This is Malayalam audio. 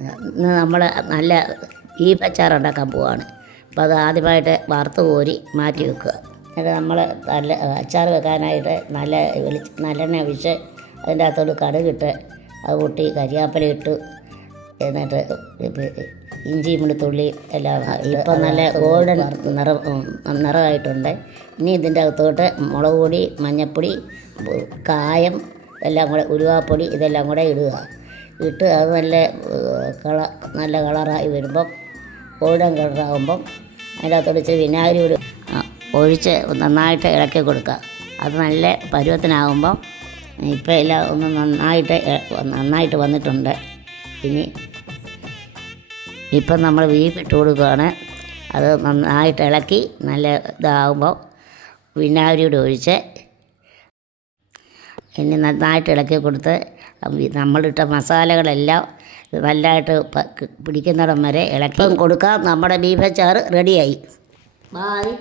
ഇന്ന് നമ്മൾ നല്ല ബീഫ് അച്ചാർ ഉണ്ടാക്കാൻ പോവാണ്. അപ്പോൾ അത് ആദ്യമായിട്ട് വറുത്ത് കോരി മാറ്റി വെക്കുക. എന്നിട്ട് നമ്മൾ നല്ല അച്ചാർ വെക്കാനായിട്ട് നല്ലെണ്ണ ഒഴിച്ച് അതിൻ്റെ അകത്തോട്ട് കടുകിട്ട് അത് പൊട്ടി കരിയാപ്പല ഇട്ട് എന്നിട്ട് ഇഞ്ചി വെളുത്തുള്ളി എല്ലാം ഇപ്പം നല്ല ഗോൾഡൻ നിറമായിട്ടുണ്ട്. ഇനി ഇതിൻ്റെ അകത്തോട്ട് മുളക് പൊടി, മഞ്ഞൾപ്പൊടി, കായം എല്ലാം കൂടെ, ഉലുവാപ്പൊടി ഇതെല്ലാം കൂടെ ഇടുക. ഇട്ട് അത് നല്ല കളറായി വരുമ്പം, ഗോൾഡൻ കളറാകുമ്പം അതിൻ്റെ അകത്തോട്ട് ഇച്ചിരി വിനാഗിരി ഒഴിച്ച് നന്നായിട്ട് ഇളക്കി കൊടുക്കുക. അത് നല്ല പരുവത്തിനാകുമ്പം ഇപ്പം എല്ലാം ഒന്ന് നന്നായിട്ട് വന്നിട്ടുണ്ട്. ഇപ്പം നമ്മൾ ബീഫ് ഇട്ട് കൊടുക്കുകയാണ്. അത് നന്നായിട്ട് ഇളക്കി നല്ല ഇതാകുമ്പോൾ വിനാഗിരിയുടെ ഒഴിച്ച് ഇനി നന്നായിട്ട് ഇളക്കി കൊടുത്ത് നമ്മളിട്ട മസാലകളെല്ലാം നല്ലതായിട്ട് പിടിക്കുന്നിടം വരെ ഇളക്കി കൊടുക്കാം. നമ്മുടെ ബീഫ് അച്ചാർ റെഡിയായി. ബായ്.